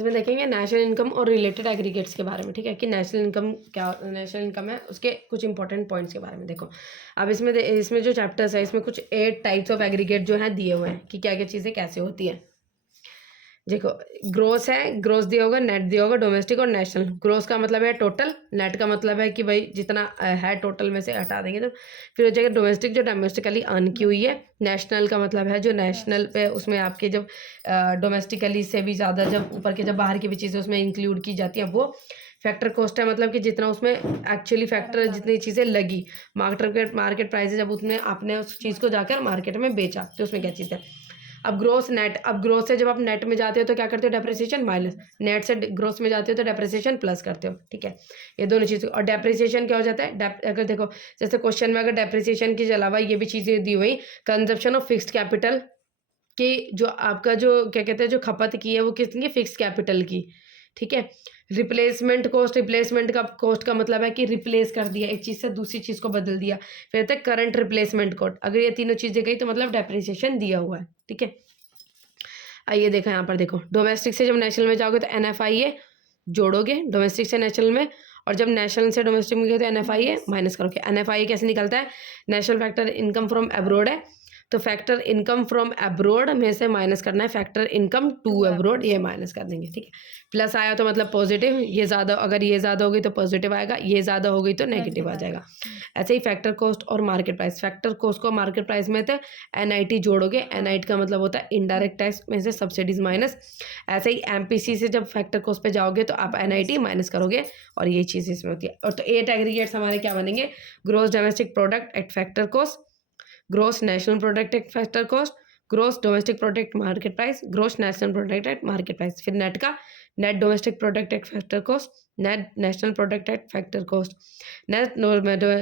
इसमें देखेंगे national income और रिलेटेड एग्रीगेट्स के बारे में, ठीक है, कि नेशनल इनकम क्या, नेशनल इनकम है उसके कुछ इंपॉर्टेंट पॉइंट्स के बारे में। देखो अब इसमें जो चैप्टर्स है इसमें कुछ 8 टाइप्स ऑफ एग्रीगेट जो है दिए हुए हैं कि क्या क्या चीज़ें कैसे होती हैं। देखो ग्रोस है, ग्रोस दिया होगा, नेट दिया होगा, डोमेस्टिक और नेशनल। ग्रोस का मतलब है टोटल, नेट का मतलब है कि भाई जितना है टोटल में से हटा देंगे तो फिर हो जाएगा डोमेस्टिक जो डोमेस्टिकली अर्न की हुई है। नेशनल का मतलब है जो नेशनल पे उसमें आपके जब डोमेस्टिकली से भी ज़्यादा जब ऊपर के जब बाहर की भी चीज़ें उसमें इंक्लूड की जाती है वो। फैक्टर कॉस्ट है मतलब कि जितना उसमें एक्चुअली फैक्टर जितनी चीज़ें लगी, मार्केट प्राइस जब उसमें आपने उस चीज़ को जाकर मार्केट में बेचा तो उसमें क्या चीज़ है। अब ग्रोस नेट, अब ग्रोस से जब आप नेट में जाते हो तो क्या करते हो, डेप्रिसिएशन माइनस, नेट से ग्रोस में जाते हो तो डेप्रिसिएशन प्लस करते हो, ठीक है, ये दोनों चीज़। और डेप्रिसिएशन क्या हो जाता है, अगर देखो जैसे क्वेश्चन में अगर डेप्रिसिएशन के अलावा ये भी चीज़ें दी हुई, कंजप्शन ऑफ फिक्स्ड कैपिटल की, जो आपका जो क्या कहते हैं जो खपत की है वो कितनी, फिक्स्ड कैपिटल की, ठीक है। रिप्लेसमेंट कॉस्ट, रिप्लेसमेंट का कॉस्ट का मतलब है कि रिप्लेस कर दिया, एक चीज़ से दूसरी चीज़ को बदल दिया। फिर होता है करंट रिप्लेसमेंट कॉस्ट, अगर ये तीनों चीज़ें गई तो मतलब डेप्रिसिएशन दिया हुआ है, ठीक है। आइए देखो यहाँ पर, देखो डोमेस्टिक से जब नेशनल में जाओगे तो NFIA जोड़ोगे डोमेस्टिक से नेशनल में, और जब नेशनल से डोमेस्टिक में गए तो NFIA माइनस करोगे। NFIA कैसे निकलता है, national factor income from abroad है तो फैक्टर इनकम फ्रॉम अब्रोड में से माइनस करना है फैक्टर इनकम टू अब्रोड, ये माइनस कर देंगे, ठीक है। प्लस आया तो मतलब पॉजिटिव, ये ज़्यादा, अगर ये ज़्यादा होगी तो पॉजिटिव आएगा, ये ज़्यादा हो गई तो नेगेटिव आ जाएगा। ऐसे ही फैक्टर कॉस्ट और मार्केट प्राइस, फैक्टर कॉस्ट को मार्केट प्राइस में तो NIT जोड़ोगे, NIT का मतलब होता है इनडायरेक्ट टैक्स में से सब्सिडीज माइनस। ऐसे ही MPC से जब फैक्टर कॉस्ट पे जाओगे तो आप NIT माइनस करोगे, और ये चीज़ इसमें होती है। और तो 8 एग्रीगेट्स हमारे क्या बनेंगे, gross domestic product at factor cost, gross national product at factor cost, gross domestic product market price, gross national product at market price. फिर नेट का, net domestic product at factor cost, net national product at factor cost, net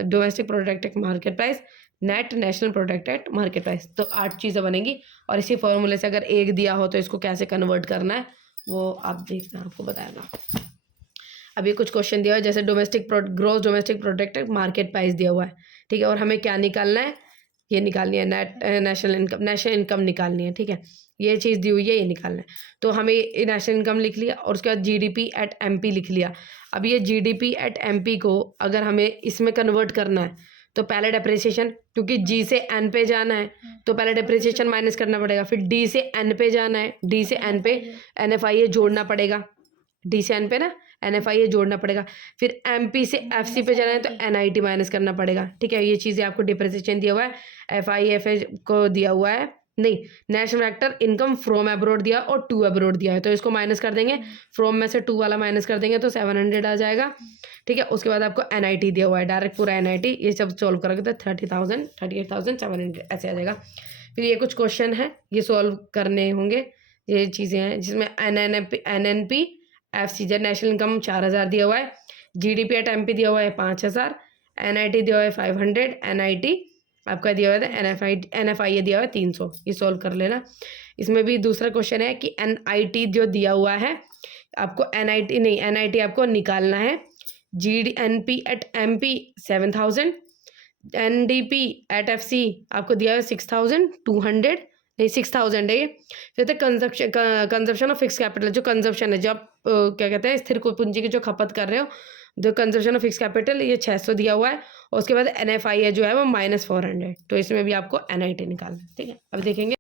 domestic product at market price, net national product at market price. तो 8 चीज़ें बनेंगी, और इसी फॉर्मूले से अगर एक दिया हो तो इसको कैसे कन्वर्ट करना है वो आप देखना, आपको बताएगा। अभी कुछ क्वेश्चन दिया हुआ है, जैसे gross domestic product at market price दिया हुआ है, ठीक है, और हमें क्या निकालना है, ये निकालनी है नेट नेशनल इनकम निकालनी है, ठीक है, ये चीज़ दी हुई है, ये निकालना है। तो हमें नेशनल इनकम लिख लिया और उसके बाद GDP एट MP लिख लिया। अब ये GDP एट MP को अगर हमें इसमें कन्वर्ट करना है तो पहले डेप्रिसिएशन, क्योंकि G से N पे जाना है तो पहले डेप्रिसिएशन माइनस करना पड़ेगा, फिर D से N पे जाना है, D से N पे NFIA जोड़ना पड़ेगा, D से N पे ना NFIA जोड़ना पड़ेगा, फिर MP से FC पे जाना है तो NIT माइनस करना पड़ेगा, ठीक है। ये चीज़ें आपको डिप्रिसिएशन दिया हुआ है, FIFA को दिया हुआ है, नहीं, national factor income from abroad दिया और टू अब्रोड दिया है, तो इसको माइनस कर देंगे, फ्रॉम में से 2 वाला माइनस कर देंगे तो 700 आ जाएगा, ठीक है। उसके बाद आपको NIT दिया हुआ है, डायरेक्ट पूरा NIT, ये सब सॉल्व करोगे तो 38,700 ऐसे आ जाएगा। फिर ये कुछ क्वेश्चन है, ये सॉल्व करने होंगे, ये चीज़ें हैं जिसमें NNP FC नेशनल इनकम 4000 दिया हुआ है, GDP एट MP दिया हुआ है 5000, NIT दिया हुआ है 500, NIT आपका दिया हुआ है NFIA दिया हुआ है 300, ये सॉल्व कर लेना। इसमें भी दूसरा क्वेश्चन है कि NIT जो दिया हुआ है आपको NIT आपको निकालना है, GNP at MP 7000, NDP at FC आपको दिया हुआ है 6200, नहीं 6000 है ये। फिर तो कंजप्शन ऑफ फिक्स कैपिटल, जो कंजप्शन है, जो आप क्या कहते हैं स्थिर पूंजी की जो खपत कर रहे हो, जो कंजप्शन ऑफ फिक्स कैपिटल, ये 600 दिया हुआ है, और उसके बाद NFIA जो है वो -400, तो इसमें भी आपको NIT निकालना है, ठीक है। अब देखेंगे